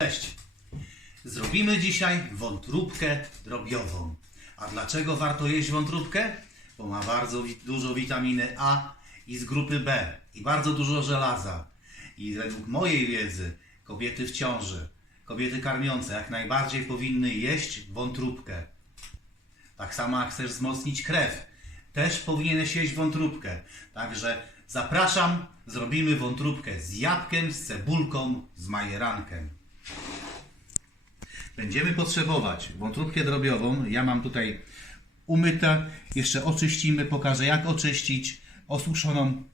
Cześć! Zrobimy dzisiaj wątróbkę drobiową. A dlaczego warto jeść wątróbkę? Bo ma bardzo dużo witaminy A i z grupy B i bardzo dużo żelaza. I według mojej wiedzy kobiety w ciąży, kobiety karmiące jak najbardziej powinny jeść wątróbkę. Tak samo jak chcesz wzmocnić krew, też powinieneś jeść wątróbkę. Także zapraszam, zrobimy wątróbkę z jabłkiem, z cebulką, z majerankiem. Będziemy potrzebować wątróbkę drobiową. Ja mam tutaj umyte. Jeszcze oczyścimy. Pokażę, jak oczyścić. Osuszoną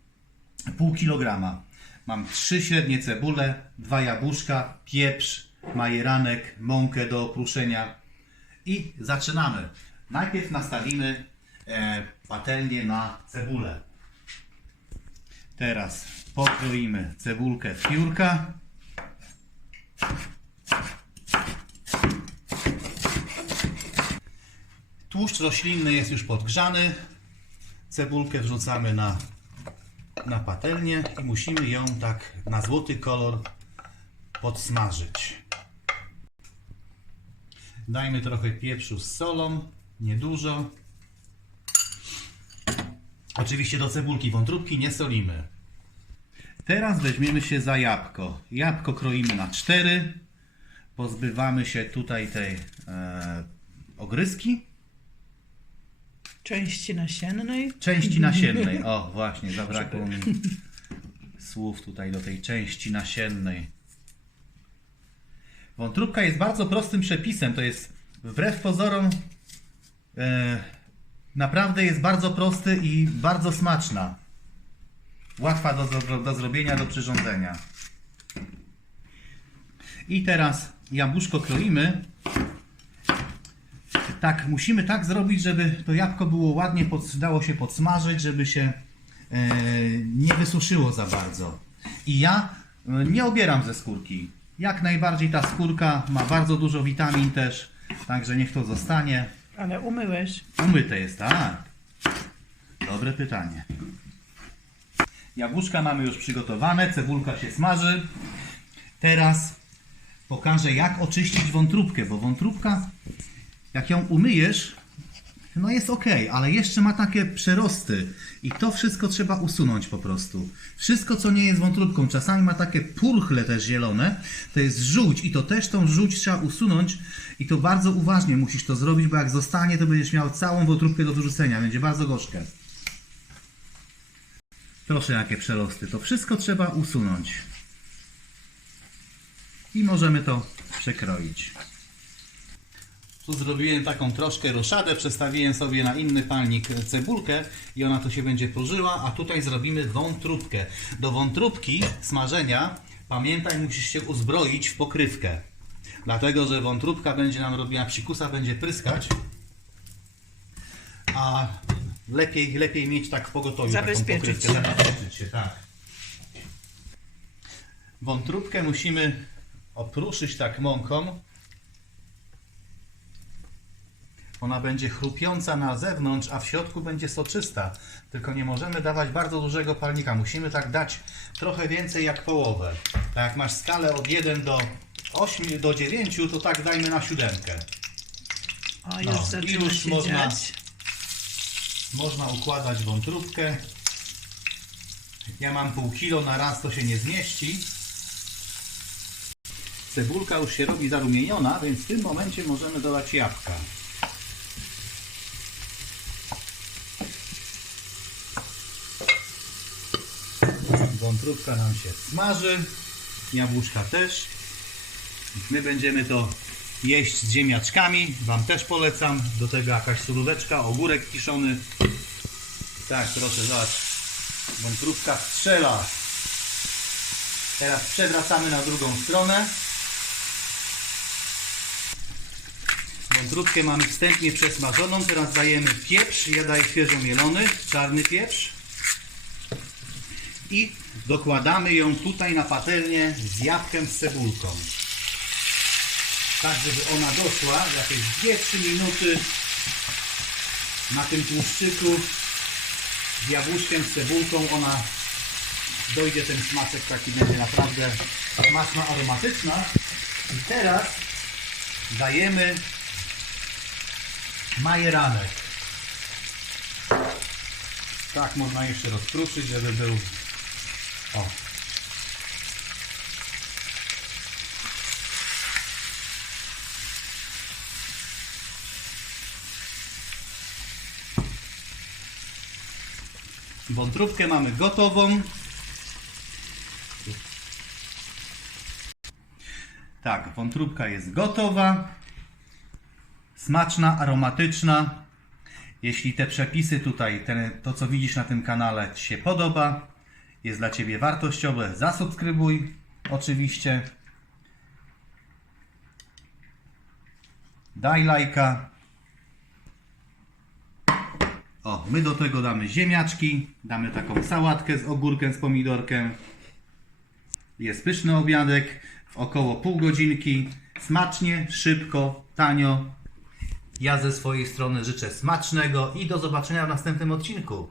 pół kilograma. Mam 3 średnie cebule, 2 jabłuszka, pieprz, majeranek, mąkę do okruszenia. I zaczynamy. Najpierw nastawimy patelnię na cebulę. Teraz pokroimy cebulkę w piórka. Tłuszcz roślinny jest już podgrzany. Cebulkę wrzucamy na patelnię i musimy ją tak na złoty kolor podsmażyć. Dajmy trochę pieprzu z solą, niedużo. Oczywiście do cebulki wątróbki nie solimy. Teraz weźmiemy się za jabłko. Jabłko kroimy na 4. Pozbywamy się tutaj tej ogryzki. Części nasiennej. Części nasiennej. O, właśnie, zabrakło mi słów tutaj do tej części nasiennej. Wątróbka jest bardzo prostym przepisem. To jest wbrew pozorom naprawdę jest bardzo prosty i bardzo smaczna. Łatwa do zrobienia, do przyrządzenia. I teraz jabłuszko kroimy. Tak, musimy tak zrobić, żeby to jabłko było ładnie, dało się podsmażyć, żeby się nie wysuszyło za bardzo. I ja nie obieram ze skórki. Jak najbardziej ta skórka ma bardzo dużo witamin też, także niech to zostanie. Ale umyłeś. Umyte jest, tak. Dobre pytanie. Jabłuszka mamy już przygotowane, cebulka się smaży. Teraz pokażę, jak oczyścić wątróbkę, bo wątróbka, jak ją umyjesz, no jest ok, ale jeszcze ma takie przerosty i to wszystko trzeba usunąć po prostu. Wszystko, co nie jest wątróbką, czasami ma takie purchle też zielone, to jest żółć i to też tą żółć trzeba usunąć i to bardzo uważnie musisz to zrobić, bo jak zostanie, to będziesz miał całą wątróbkę do wyrzucenia, będzie bardzo gorzkie. Proszę, jakie przerosty, to wszystko trzeba usunąć. I możemy to przekroić. Tu zrobiłem taką troszkę roszadę, przestawiłem sobie na inny palnik cebulkę i ona tu się będzie prużyła, a tutaj zrobimy wątróbkę. Do wątróbki smażenia pamiętaj, musisz się uzbroić w pokrywkę. Dlatego, że wątróbka będzie nam robiła psikusa, będzie pryskać, a lepiej mieć tak w pogotowiu taką pokrywkę. Zabezpieczyć się, tak. Wątróbkę musimy opruszyć tak mąką. Ona będzie chrupiąca na zewnątrz, a w środku będzie soczysta. Tylko nie możemy dawać bardzo dużego palnika. Musimy tak dać trochę więcej jak połowę. Tak jak masz skalę od 1 do 8 do 9, to tak dajmy na 7. O, już zaczyna się dziać. Można układać wątróbkę. Ja mam pół kilo na raz, to się nie zmieści. Cebulka już się robi zarumieniona, więc w tym momencie możemy dodać jabłka. Wątróbka nam się smaży, jabłuszka też. My będziemy to jeść z ziemniaczkami, Wam też polecam. Do tego jakaś suróweczka, ogórek kiszony. Tak, proszę, zobacz. Wątróbka strzela. Teraz przewracamy na drugą stronę. Wątróbkę mamy wstępnie przesmażoną. Teraz dajemy pieprz. Ja daję świeżo mielony, czarny pieprz. I dokładamy ją tutaj na patelnię z jabłkiem, z cebulką. Tak, żeby ona doszła jakieś 2-3 minuty na tym tłuszczyku z jabłuszkiem, z cebulką. Ona dojdzie, ten smaczek taki będzie naprawdę smaczna, aromatyczna. I teraz dajemy majeranek. Tak, można jeszcze rozkruszyć, żeby był... O. Wątróbkę mamy gotową. Tak, wątróbka jest gotowa. Smaczna, aromatyczna. Jeśli te przepisy tutaj, to co widzisz na tym kanale Ci się podoba, jest dla Ciebie wartościowe, zasubskrybuj oczywiście. Daj lajka. O, my do tego damy ziemniaczki, damy taką sałatkę z ogórkiem, z pomidorkiem. Jest pyszny obiadek w około pół godzinki. Smacznie, szybko, tanio. Ja ze swojej strony życzę smacznego i do zobaczenia w następnym odcinku.